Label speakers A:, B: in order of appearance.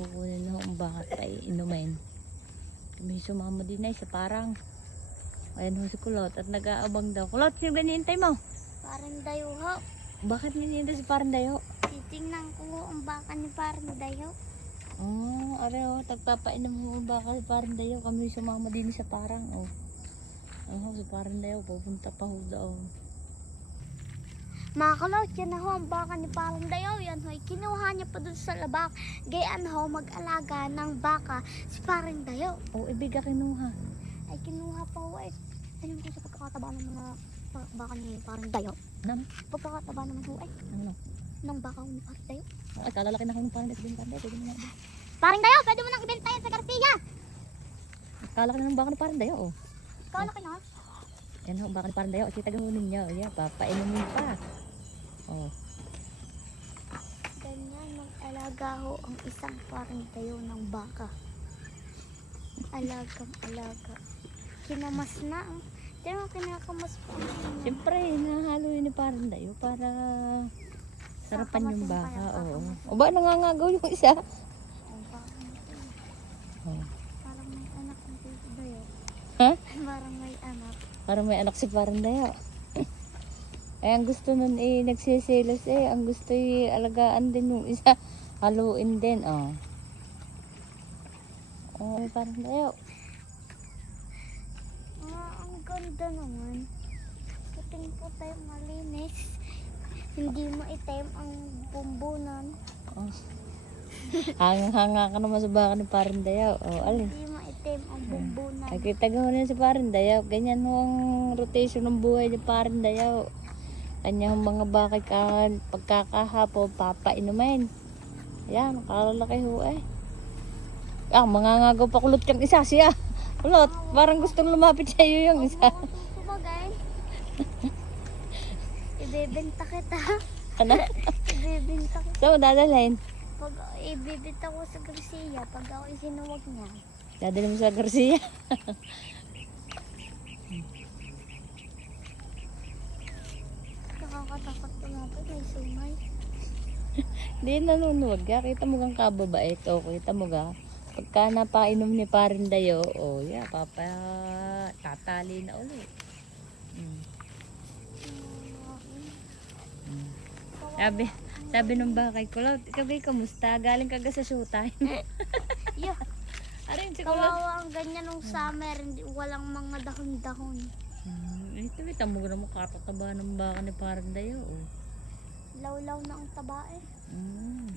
A: kukunin na ang baka ay inumin. Kami sumama din ay sa parang. Ayan ho si Kulot at nag-aabang daw. Kulot, sino ba niintay mo?
B: Parang dayo ho.
A: Bakit niniintay si parang dayo?
B: Titingnan ko ho ang baka ni parang dayo.
A: Oh, are ho, tagpapainom mo ang baka si parang dayo. Kami sumama din sa parang. Oh. Oh, si parang dayo, pupunta pa ho daw.
B: Mga kalot, yan na ho ang baka ni parang dayo. Yan ho, kinuha niya pa dun sa labak. Gayaan ho, mag-alaga ng baka si parang dayo.
A: Oh, ibiga kinuha.
B: Ay, kinuha pa ho eh. Tingnan ko sa pagkakataba ng mga baka ni parang dayo.
A: Nam,
B: Pagkakataba naman ho eh,
A: ano?
B: ng baka ho ni parang dayo.
A: Oh, ay, kalalaki na ko ng parang dayo. Pwede mo na, pwede mo na.
B: Parang dayo, pwede mo nang ibenta yan sa Garcia.
A: Kalaki na ng baka ni parang dayo. Oh.
B: Ikaw laki na.
A: Yan ho, baka ni parang dayo. Kita gahunin niyo. Yeah, papainumin pa. Oh.
B: Ganyan mag-alaga ho ang isang parang dayo ng baka. Alagang alaga. Kinamas na. oh. Tingnan mo, kinakamas pa.
A: Siyempre, nahalo yun ni parang dayo para sarapan yung baka. Oo. O ba, nangangagaw yung isa?
B: Ang.
A: Oh.
B: Parang may anak ng tito dayo.
A: Ha?
B: Parang may anak.
A: Para may anak si parang dayo. Eh, ang gusto nun eh, nagsisilos eh. Ang gusto eh, alagaan din yung isa. Haluin din, oh. Oh, parang dayo.
B: Ah, ang ganda naman. Puting po tayo malinis. Hindi mo itim ang bumbunan.
A: Oh. Hanga-hanga ka naman sa baka ni parang dayo. Oh, alin.
B: Hindi mo itim ang bumbunan.
A: Ay, kita na si Parindayaw. Ganyan ho ang rotation ng buhay ni Parindayaw. Kanya ang mga bakay ka, pagkakahapon, papainumin. Yan, kalalaki ho eh. Ah, mangangagaw pa kulot kang isa siya. Kulot, parang gustong lumapit sa iyo yung isa.
B: Kumagay. Ibebenta kita.
A: Ano?
B: Ibebenta kita.
A: So, dadalhin.
B: Pag ibebenta ko sa Garcia, pag ako isinuwag niya.
A: Dadalhin mo sa Garcia.
B: Nakakatakot tumapit, may sumay.
A: Hindi nanunuwag ka. Kita mo kang kababait. O, kita mo ka. Pagka napainom ni Parindayo, o, oh, yeah, papa, tatali na ulit. Mm. Mm. Sabi, sabi nung bakay ko, "Laut, ikaw ba'y kamusta? Galing ka ga sa showtime.
B: Yeah,
A: Arin, si
B: kawawa ang ganyan nung summer, hindi, walang mga dahon-dahon.
A: Hmm, ito, ito mo na mo katataba ng baka ni Parindayo. Oh.
B: Law-law na ang taba eh.
A: Mm.